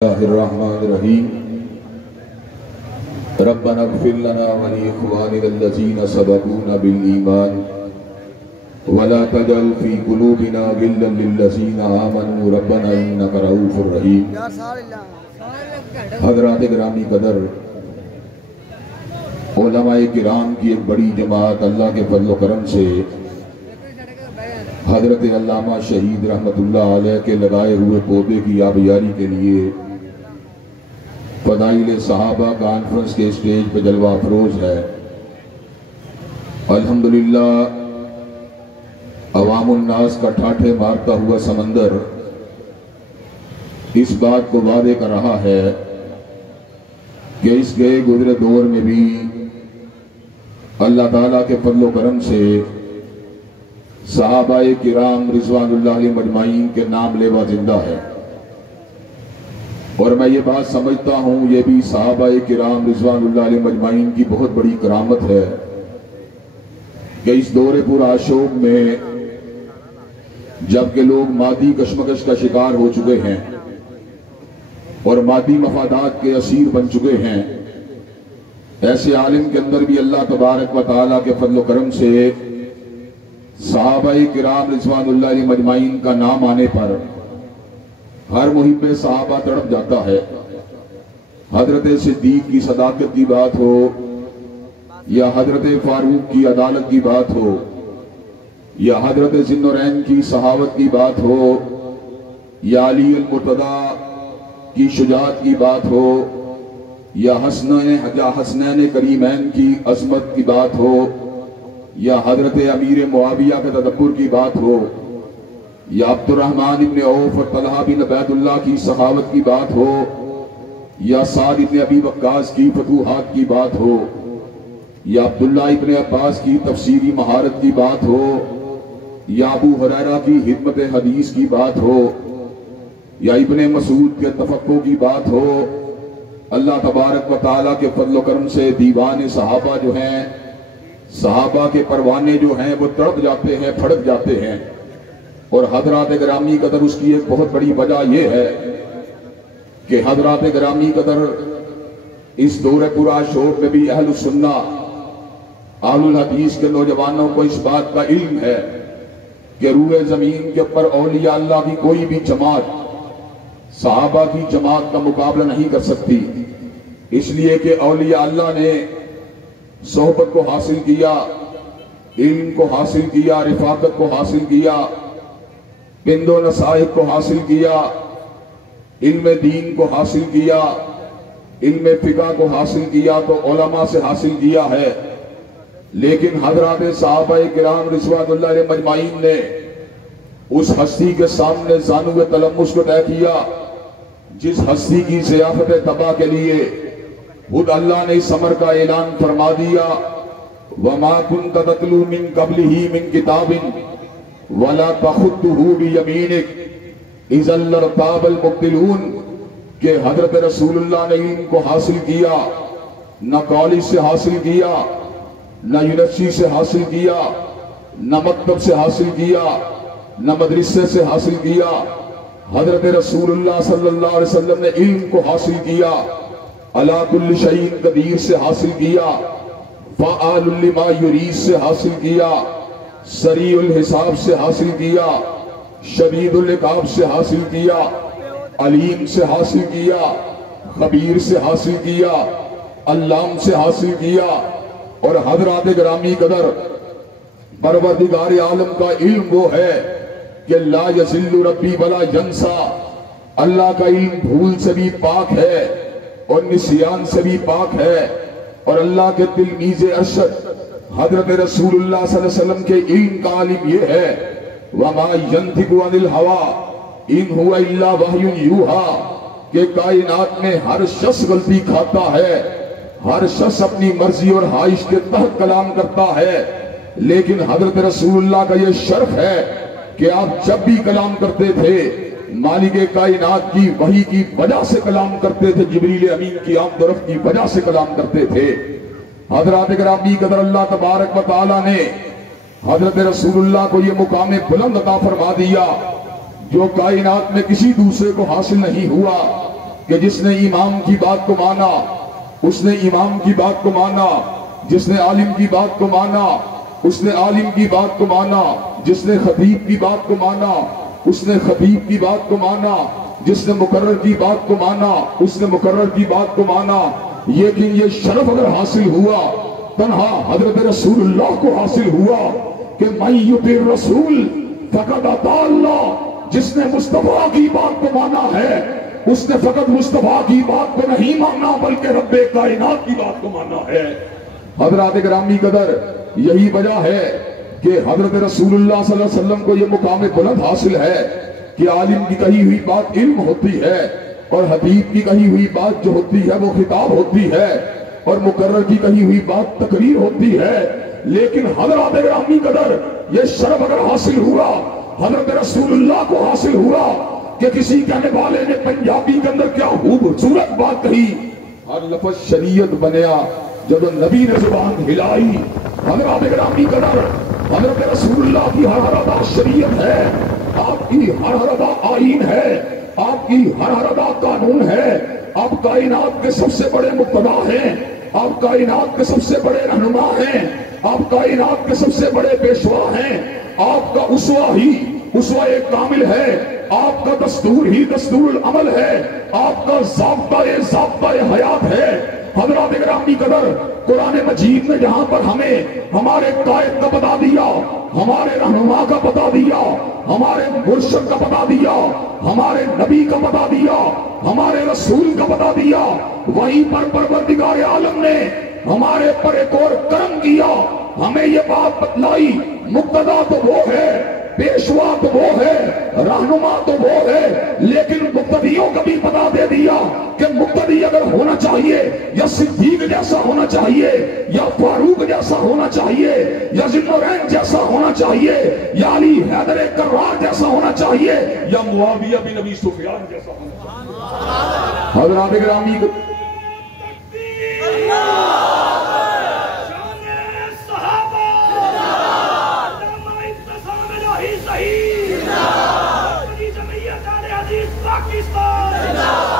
اللہ الرحمن الرحیم ربنا اغفر لنا ولإخواننا الذين سبقونا بالإيمان ولا تجعل في قلوبنا غلا للذين آمنوا ربنا إنك رؤوف رحیم۔ حضرات گرامی قدر، علماء کرام کی ایک بڑی جماعت اللہ کے فضل و کرم سے حضرت علامہ شہید رحمت اللہ علیہ کے لگائے ہوئے پودے کی آبیاری کے لیے فضائل صحابہ کانفرنس کے اسٹیج پہ جلوہ افروز ہے۔ الحمدللہ عوام الناس کا ٹھاٹھے مارتا ہوا سمندر اس بات کو واضح کر رہا ہے کہ اس گئے گزرے دور میں بھی اللہ تعالیٰ کے فضل و کرم سے صحابہ کرام رضوان اللہ علیہ مجمعین کے نام لیوا زندہ ہے، اور میں یہ بات سمجھتا ہوں یہ بھی صحابہ کرام رضوان اللہ علیہ مجمعین کی بہت بڑی کرامت ہے کہ اس دور پورا شوق میں جبکہ لوگ مادی کشمکش کا شکار ہو چکے ہیں اور مادی مفادات کے اسیر بن چکے ہیں، ایسے عالم کے اندر بھی اللہ تبارک و تعالیٰ کے فضل و کرم سے صحابہ کرام رضوان اللہ علیہ مجمعین کا نام آنے پر ہر محب صحابہ تڑپ جاتا ہے۔ حضرت صدیق کی صداقت کی بات ہو یا حضرت فاروق کی عدالت کی بات ہو یا حضرت ذی النورین کی صحابت کی بات ہو یا علی المرتضیٰ کی شجاعت کی بات ہو یا حسنین کریمین کی عظمت کی بات ہو یا حضرت امیر معاویہ کے تدبر کی بات ہو یا عبد الرحمن ابن عوف اور طلحہ بن عبید اللہ کی صحابت کی بات ہو یا سعد ابن ابی وقاص کی فتوحات کی بات ہو یا عبداللہ ابن عباس کی تفسیری مہارت کی بات ہو یا ابو ہریرہ کی خدمت حدیث کی بات ہو یا ابن مسعود کے تفقہ کی بات ہو، اللہ تبارک و تعالیٰ کے فضل و کرم سے دیوان صحابہ جو ہیں، صحابہ کے پروانے جو ہیں وہ تڑپ جاتے ہیں، پھڑک جاتے ہیں۔ اور حضرات گرامی قدر اس کی ایک بہت بڑی وجہ یہ ہے کہ حضرات گرامی قدر اس دور پورا شور میں بھی اہل السنہ اہل الحدیث کے نوجوانوں کو اس بات کا علم ہے کہ روئے زمین کے اوپر اولیاء اللہ کی کوئی بھی جماعت صحابہ کی جماعت کا مقابلہ نہیں کر سکتی، اس لیے کہ اولیاء اللہ نے صحبت کو حاصل کیا، علم کو حاصل کیا، رفاقت کو حاصل کیا، پند و نصائح کو حاصل کیا، علم دین کو حاصل کیا، علم فقہ کو حاصل کیا تو علماء سے حاصل کیا ہے۔ لیکن حضرات صحابہ کرام رضوان اللہ علیہ مجمعین نے اس ہستی کے سامنے زانو تلمس کو طے کیا جس ہستی کی ضیافت تباہ کے لیے خود اللہ نے اس امر کا اعلان فرما دیا، وَمَا كُنْتَ تَتْلُو مِن قَبْلِهِ مِن كِتَابٍ وَلَا تَخُطُّهُ بِيَمِينِكَ إِذًا لَارْتَابَ الْمُبْطِلُونَ کہ حضرت رسول اللہ نے علم کو حاصل کیا، نہ کالج سے حاصل کیا، نہ یونیورسٹی سے حاصل کیا، نہ مکتب سے حاصل کیا، نہ مدرسے سے حاصل کیا، حضرت رسول اللہ صلی اللہ علیہ وسلم نے علم کو حاصل کیا، عَلَىٰ كُلِّ شَيْءٍ قدیر سے حاصل کیا، فَعَالٌ لِمَا يُرِيدُ سے حاصل کیا، سریع الحساب سے حاصل کیا، شدید العقاب سے حاصل کیا، علیم سے حاصل کیا، خبیر سے حاصل کیا، علام سے حاصل کیا۔ اور حضرات گرامی قدر پروردگار عالم کا علم وہ ہے کہ لا یضل ربی ولا ینسا، اللہ کا علم بھول سے بھی پاک ہے اور نسیان سے بھی پاک ہے، اور اللہ کے تلمیذ ارشد حضرت رسول اللہ صلی اللہ علیہ وسلم کے علم کا عالم یہ ہے، وَمَا يَنْطِقُ عَنِ الْهَوَىٰ إِنْ هُوَ إِلَّا وَحْيٌ يُوحَىٰ کہ کائنات میں ہر شخص غلطی کھاتا ہے، ہر شخص اپنی مرضی اور خواہش کے تحت کلام کرتا ہے، لیکن حضرت رسول اللہ کا یہ شرف ہے کہ آپ جب بھی کلام کرتے تھے مالک کائنات کی وحی کی وجہ سے کلام کرتے تھے، جبریل امین کی آمد و رفت کی وجہ سے کلام کرتے تھے۔ حضرات گرامی قدر اللہ تبارک و تعالیٰ نے حضرت رسول اللہ کو یہ مقام بلند عطا فرما دیا جو کائنات میں کسی دوسرے کو حاصل نہیں ہوا۔ کہ جس نے امام کی بات کو مانا اس نے امام کی بات کو مانا، جس نے عالم کی بات کو مانا اس نے عالم کی بات کو مانا، جس نے خطیب کی بات کو مانا اس نے خطیب کی بات کو مانا، جس نے مقرر کی بات کو مانا اس نے مقرر کی بات کو مانا۔ لیکن یہ شرف اگر حاصل ہوا تنہا حضرت رسول اللہ کو حاصل ہوا کہ من یطع الرسول فقد اطاع اللہ، جس نے مصطفیٰ کی بات کو مانا ہے اس نے فقط مصطفیٰ کی بات کو نہیں مانا بلکہ رب کائنات کی بات کو مانا ہے۔ حضرات گرامی قدر، یہی وجہ ہے کہ حضرت رسول اللہ صلی اللہ علیہ وسلم کو یہ مقام بلند حاصل ہے کہ عالم کی کہی ہوئی بات علم ہوتی ہے، اور حبیب کی کہی ہوئی بات جو ہوتی ہے وہ خطاب ہوتی ہے، اور مقرر کی کہی ہوئی بات تقریر ہوتی ہے۔ لیکن حضرات گرامی قدر، یہ شرف اگر حاصل ہوا حضرت رسول اللہ کو حاصل ہوا کہ کسی کہنے والے نے پنجابی کے اندر کیا خوبصورت بات کہی، ہر لفظ شریعت بنیا جب نبی نے زبان ہلائی۔ حضرات گرامی قدر، حضرت رسول اللہ کی ہر ادا شریعت ہے، آپ کی ہر ادا آئین ہے، آپ کی ہر ادا قانون ہے۔ آپ کائنات کے سب سے بڑے مقتدا ہیں، آپ کائنات کے سب سے بڑے رہنما ہیں، آپ کائنات کے سب سے بڑے پیشوا ہیں۔ آپ کا اسوہ ہی اسوہ کامل ہے، آپ کا دستور ہی دستور العمل ہے، آپ کا ضابطہ حیات ہے۔ حضرات گرامی قدر، قرآن مجید نے جہاں پر ہمیں ہمارے قائد کا بتا دیا، ہمارے رہنما کا بتا دیا، ہمارے مرشد کا بتا دیا، ہمارے نبی کا بتا دیا، ہمارے رسول کا بتا دیا، وہیں پر پروردگار عالم نے ہمارے پر ایک اور کرم کیا، ہمیں یہ بات بتلائی مقتدا تو وہ ہے، پیشوا تو وہ ہے، رہنما تو وہ ہے، لیکن مقتدیوں کا بھی پتا دے دیا کہ مقتدی اگر ہونا چاہیے یا صدیق جیسا ہونا چاہیے، یا فاروق جیسا ہونا چاہیے، یا ذوالنورین جیسا ہونا چاہیے، یا علی حیدر کرار جیسا ہونا چاہیے، یا معاویہ بن ابی سفیان جیسا ہونا چاہیے۔ حضرات گرامی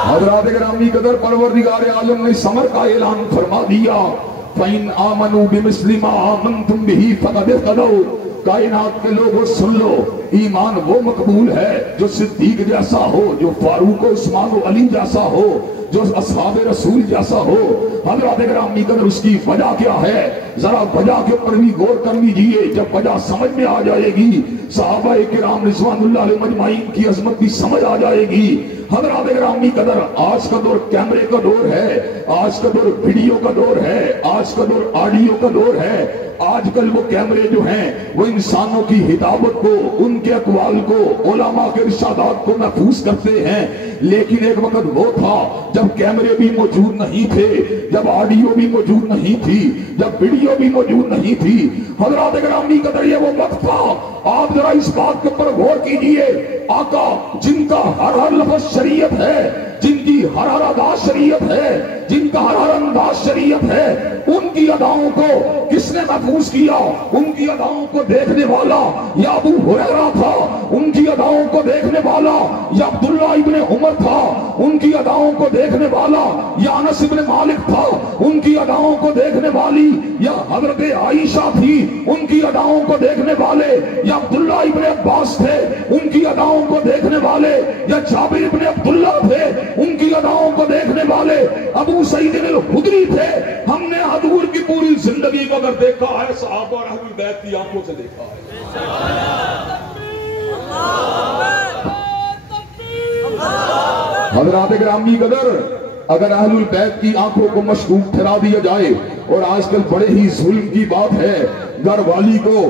حضرات گرامی قدر، پروردگار عالم نے ثمر کا اعلان فرما دیا، فَإِنْ آمَنُوا بِمِثْلِ مَا آمَنْتُمْ بِهِ فَقَدِ اهْتَدَوْا۔ کائنات کے لوگوں سن لو، ایمان وہ مقبول ہے جو صدیق جیسا ہو، جو فاروق و عثمان و علی جیسا ہو، جو اصحاب رسول جیسا ہو۔ حضرات گرامی قدر، اس کی وجہ کیا ہے؟ ذرا وجہ کے اوپر بھی غور کر لیجئے، جب وجہ سمجھ میں آ جائے گی صحابہ کرام رضوان اللہ علیہ مجمعین کی عظمت بھی سمجھ آ جائے گی۔ حضرات گرامی قدر، آج کا دور کیمرے کا دور ہے، آج کا دور ویڈیو کا دور ہے، آج کا دور آڈیو کا دور ہے۔ آج کل وہ کیمرے جو ہیں وہ انسانوں کی ہدایت کو، ان کے اقوال کو، علماء کے ارشادات کو محفوظ کرتے ہیں، لیکن ایک وقت وہ تھا جب کیمرے بھی موجود نہیں تھے، جب آڈیو بھی موجود نہیں تھی، جب ویڈیو بھی موجود نہیں تھی۔ حضرات گرامی قدر، یہ وہ وقت تھا۔ آپ ذرا اس بات کے اوپر غور کیجئے، آقا جن کا ہر لفظ شریعت ہے، جن کی ہر ادا شریعت ہے، جن کا ہر انداز شریعت ہے، ان کی اداؤں کو کس نے محفوظ کیا؟ ان کی اداؤں کو دیکھنے والا یا ابو ہریرہ تھا، ان کی اداؤں کو دیکھنے والا یا عبداللہ ابن عمر تھا، ان کی اداؤں کو دیکھنے والا یا انس ابن مالک تھا، ان کی اداؤں کو دیکھنے والی یا حضرت عائشہ تھی، ان کی اداؤں کو دیکھنے والے یا عبداللہ ابن عباس تھے، ان کی اداؤں کو دیکھنے والے یا جابر ابن عبداللہ تھے، ان کی اداؤں کو دیکھنے والے ابو سعید الخدری تھے۔ ہم نے حضور کی پوری زندگی کو اگر دیکھا ہے، صحابہ اور اہل بیت کی آنکھوں سے دیکھا ہے۔ حضرات گرامی قدر، اگر اہل البیت کی آنکھوں کو مشکوک ٹھہرا دیا جائے، اور آج کل بڑے ہی ظلم کی بات ہے، گھر والی کو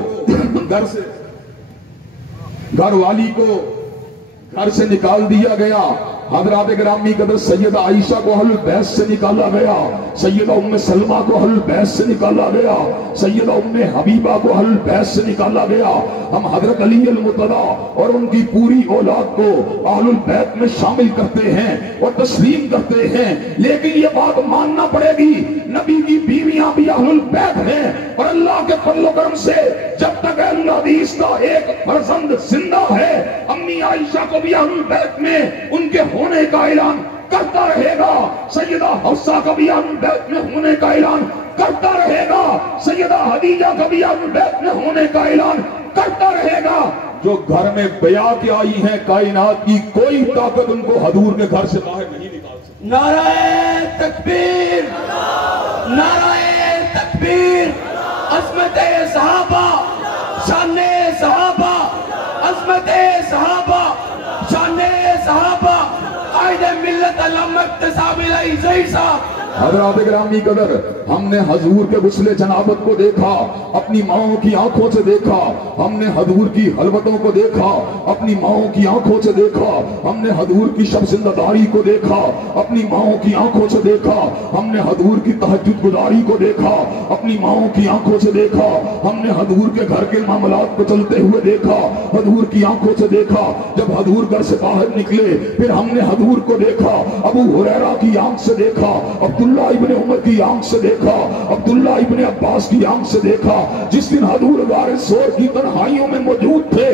گھر سے نکال دیا گیا۔ حضرات گرامی قدر، سیدہ عائشہ کو اہل بیت سے نکالا گیا، سیدہ ام سلمہ کو اہل بیت سے نکالا گیا، سیدہ ام حبیبہ کو اہل بیت سے نکالا گیا۔ ہم حضرت علی المرتضیٰ اور ان کی پوری اولاد کو اہل بیت میں شامل کرتے ہیں اور تسلیم کرتے ہیں، لیکن یہ بات ماننا پڑے گی نبی کی بیویاں بھی اہل بیت ہیں، اور اللہ کے فضل و کرم سے جب تک اہل حدیث کا ایک فرزند زندہ ہے، امی عائشہ کو بھی اہل بیت میں ان کے ہونے کا اعلان کرتا رہے گا، سیدہ حفصہ کا بھی اہل بیت میں ہونے کا اعلان کرتا رہے گا، سیدہ خدیجہ کا بھی اہل بیت میں ہونے کا اعلان کرتا رہے گا۔ جو گھر میں بیعہ کے آئی ہیں کائنات کی کوئی طاقت ان کو حضور کے گھر سے باہر نہیں نکال سکتی۔ نعرہ تکبیر، نعرہ تکبیر، عظمت صحابہ، شان صحابہ، عظمت صحابہ، شان صحابہ، قائد ملت علامہ اقتصاب الہی زہیر صاحب۔ حضرات گرامی قدر، ہم نے حضور کے غسل جنابت کو دیکھا، اپنی ماؤں کی آنکھوں سے دیکھا، ہم نے حضور کی خلوتوں کو دیکھا، اپنی ماؤں کی آنکھوں سے دیکھا، ہم نے حضور کی شب زندہ داری کو دیکھا، اپنی ماؤں کی آنکھوں سے دیکھا، ہم نے حضور کی تہجد گزاری کو دیکھا، اپنی ماؤں کی آنکھوں سے دیکھا، ہم نے حضور کے گھر کے معاملات کو چلتے ہوئے دیکھا، حضور کی آنکھوں سے دیکھا۔ جب حضور گھر سے باہر نکلے پھر ہم نے حضور کو دیکھا، ابو ہریرہ کی آنکھ سے دیکھا، عبداللہ ابن عمر کی آنکھ سے دیکھا، عبداللہ ابن عباس کی آنکھ سے دیکھا۔ جس دن حضور غار ثور کی تنہائیوں میں موجود تھے،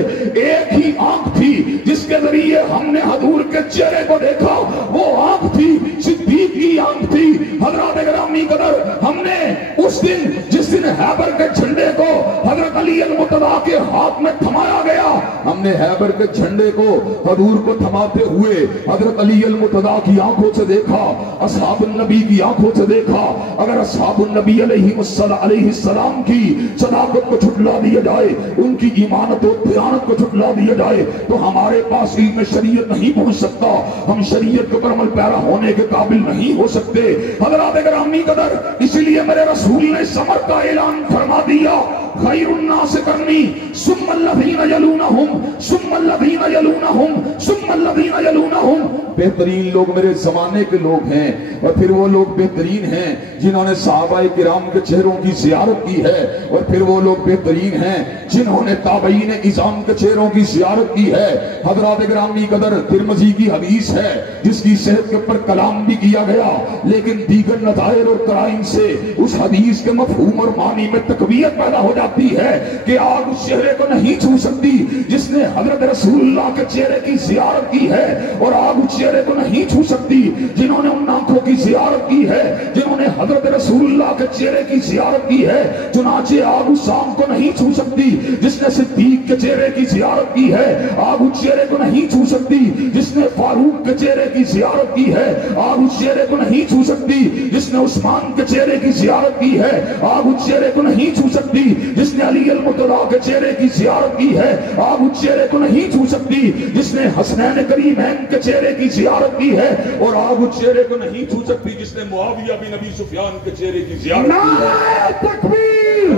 ایک ہی آنکھ تھی جس کے ذریعے ہم نے حضور کے چہرے کو دیکھا، وہ آنکھ تھی صدیق کی آنکھ تھی۔ حضرات گرامی قدر، ہم نے اس دن جس دن خیبر کے جھنڈے کو حضرت علی المرتضیٰ کے ہاتھ میں تھمایا گیا، ہم نے خیبر کے جھنڈے کو حضور کو تھماتے ہوئے حضرت علی المرتضیٰ کی آنکھوں سے دیکھا، اصحاب النبی کی آنکھوں سے دیکھا۔ اگر اصحاب النبی علیہ السلام کی صداقت کو جھٹلا دیا جائے، ان کی ایمانت و دیانت کو جھٹلا دیا جائے تو ہمارے پاس علم شریعت نہیں پہنچ سکتا، ہم شریعت کے پر عمل پیرا ہونے کے قابل نہیں ہو سکتے۔ حضرات گرامی قدر، اسی لیے میرے رسول نے سمر کا اعلان فرما دیا، خیر الناس قرنی ثم الذین یلونہم ثم الذین یلونہم ثم الذین یلونہم۔ بہترین لوگ میرے زمانے کے لوگ ہیں، اور پھر وہ لوگ بہترین ہیں جنہوں نے صحابہ کرام کے چہروں کی زیارت کی ہے، اور پھر وہ لوگ بہترین ہیں جنہوں نے تابعین اعظام کے چہروں کی زیارت کی ہے۔ حضرات گرامی قدر، ترمذی کی حدیث ہے جس کی صحت کے اوپر کلام بھی کیا گیا، لیکن دیگر نظائر اور قرائن سے اس حدیث کے مفہوم اور معنی میں تقویت پیدا ہو جاتی ہے کہ آگ اس چہرے کو نہیں چھو سکتی جس نے حضرت رسول اللہ کے چہرے کی زیارت کی ہے، اور آگ اس چہرے کو نہیں چھو سکتی جنہوں نے ان آنکھوں کی زیارت کی ہے، جنہوں نے حضرت رسول اللہ کے چہرے کی زیارت کی ہے۔ چنانچہ آگ اس آنکھ کو نہیں چھو سکتی جس نے صدیق کے چہرے کی زیارت کی ہے، آگ اس چہرے کو نہیں چھو سکتی جس نے فاروق کے چہرے کی زیارت کی ہے، آگ اس چہرے کو نہیں چھو سکتی جس نے عثمان کے چہرے کی زیارت کی ہے، آگ اس چہرے کو نہیں چھو سکتی جس نے علی المرتضیٰ کے چہرے کی زیارت کی ہے، آگ اس چہرے کو نہیں چھو سکتی جس نے حسنین کریمین کے چہرے کی زیارت کی ہے، اور آگ اس چہرے کو نہیں چھو سکتی جس نے معاویہ بن ابی سفیان کے چہرے کی زیارت کی ہے۔ نعرہ تکبیر،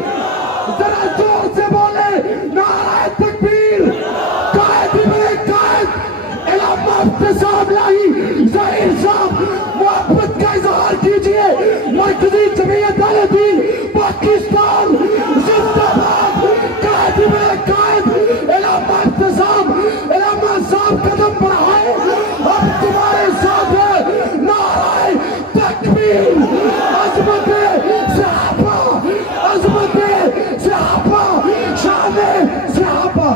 ذرا زور سے بولے، نعرہ تکبیر۔ قائد ابن قائد علامہ اقتصاب الہی زہیر صاحب، محبت کا اظہار کیجئے۔ مرکزی جمعیت اہل دین پاکستان زندہ باد۔ قائد ابن قائد علامہ اقتصاب، علامہ صاحب قدم بڑھائے، اب تمہارے ساتھ ہے نعرہ تکبیر۔ عظمت صحابہ، عظمت صحابہ، شان صحابہ۔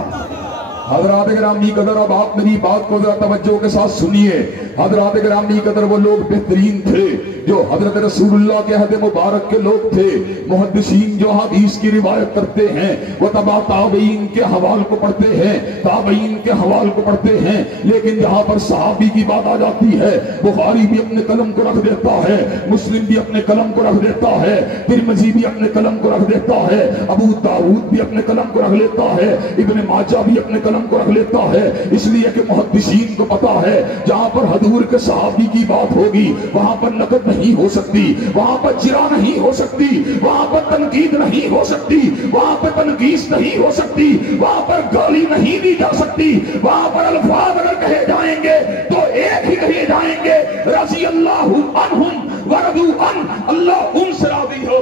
حضرات گرامی قدر، اب آپ میری بات کو ذرا توجہ کے ساتھ سنیے۔ حضرات گرامی قدر، وہ لوگ بہترین تھے جو حضرت رسول اللہ کے عہد مبارک کے لوگ تھے۔ محدثین جو حدیث کی روایت کرتے ہیں وہ تبع تابعین کے حوال کو پڑھتے ہیں، تابعین کے حوال کو پڑھتے ہیں، لیکن جہاں پر صحابی کی بات آ جاتی ہے، بخاری بھی اپنے قلم کو رکھ دیتا ہے، مسلم بھی اپنے قلم کو رکھ دیتا ہے، ترمذی بھی اپنے قلم کو رکھ دیتا ہے، ابو داؤد بھی اپنے قلم کو رکھ لیتا ہے، ابن ماجہ بھی اپنے قلم کو رکھ لیتا ہے، اس لیے کہ محدثین کو پتا ہے جہاں پر حضور کے صحابی کی بات ہوگی وہاں پر نقد نہیں ہو سکتی، وہاں پر جرا نہیں ہو سکتی، وہاں پر تنقید نہیں ہو سکتی، وہاں پر تنقیص نہیں ہو سکتی، وہاں پر گالی نہیں دی جا سکتی، وہاں پر الفاظ اگر کہے جائیں گے تو ایک ہی کہے جائیں گے، رضی اللہ عنہم ورضوا عنہ، اللہ ان سے راضی ہو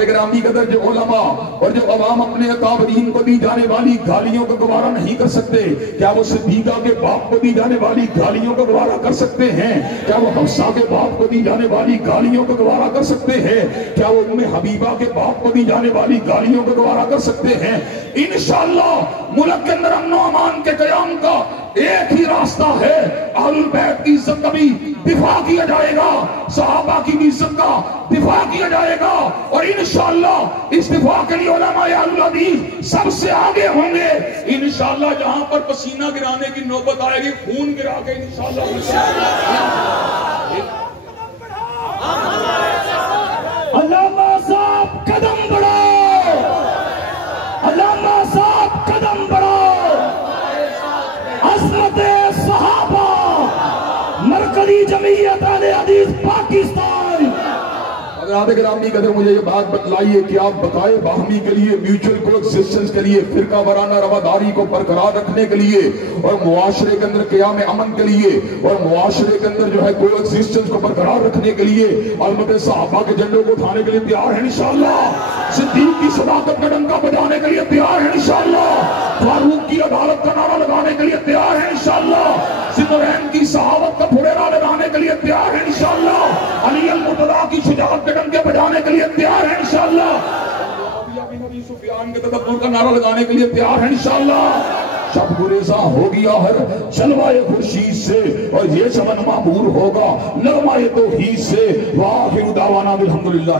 حضرات گرامی قدر جو علماء اور جو عوام اپنے اکابرین کو دی جانے والی گالیوں کو گوارا نہیں کر سکتے، کیا وہ صدیقہ کے باپ کو دی جانے والی گالیوں کو گوارا کر سکتے ہیں؟ کیا وہ حفصہ کے باپ کو دی جانے والی گالیوں کو گوارا کر سکتے ہیں؟ کیا وہ ام حبیبہ کے باپ کو دی جانے والی گالیوں کو گوارا کر سکتے ہیں؟ انشاءاللہ ملک کے اندر امن و امان کے قیام کا ایک ہی راستہ ہے، اہل البیت کی عزت کا بھی دفاع کیا جائے گا، صحابہ کی بھی عزت کا دفاع کیا جائے گا، اور انشاءاللہ اس دفاع کے لیے علماء اہل حدیث سب سے آگے ہوں گے۔ انشاءاللہ جہاں پر پسینہ گرانے کی نوبت آئے گی، خون گرا کے انشاءاللہ علامہ صاحب قدم بڑھاؤ، علامہ صاحب قدم بڑھاؤ، عظمت صحابہ، مرکزی جمعیت اہل حدیث پاکستان۔ حضرات گرامی قدر مجھے یہ بات بتلائیے کہ آپ بقائے باہمی کے لیے، میوچل کو ایکزسٹنس کے لیے، فرقہ وارانہ رواداری کو برقرار رکھنے کے لیے، اور معاشرے کے اندر قیام امن کے لیے، اور معاشرے کے اندر جو ہے کو ایکزسٹنس کو برقرار رکھنے کے لیے البتہ صحابہ کے جھنڈوں کو اٹھانے کے لیے تیار ہیں انشاءاللہ، صدیق کی صداقت کا ڈنکا بجانے کے لیے تیار ہیں انشاءاللہ، فاروق کی عدالت کا نعرہ لگانے کے لیے تیار ہیں انشاءاللہ، ذوالنورین کی صحابت کا پھڑیرا لگانے کے لیے تیار ہیں انشاءاللہ، علی المرتضیٰ کی شجاعت کے ڈنکے بجانے کے لیے تیار ہیں انشاءاللہ، معاویہ بن ابی سفیان کے تدبر کا نعرہ لگانے کے لیے تیار ہیں انشاءاللہ۔ شب گریزاں ہو گیا ہر جلوائے خورشید سے، اور یہ چمن معمور ہوگا نغمہ توحید سے، وآخر دعوانا الحمدللہ۔